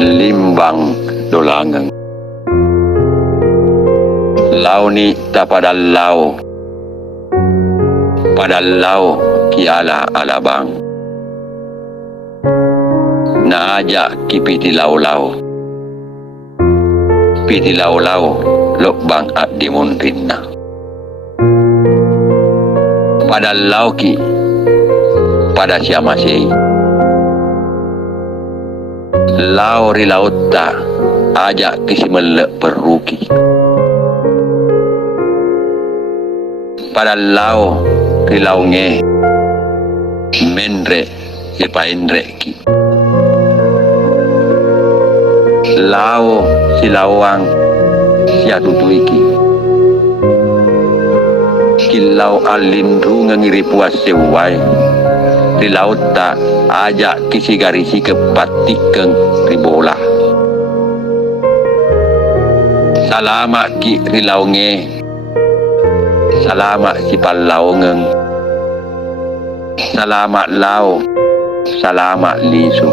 limbang dolangeng. Lau ni ta padalau kiala alabang. Naajak ki piti lau-lau lok bang at dimun rinna. Padalau ki pada siapa sih? Lau ri laut ta ajak kisi melek peruki. Padalau ri lau nge menre sipainre ki. Lau si lawang sia tutu iki. Kilau alindru ngiri puas sewai. Di laut ta ajak kisi garisi kepatikeng ribola. Salamat ki rilau nge. Salamat si palau ngeng. Salamat lau. Salamat lisu.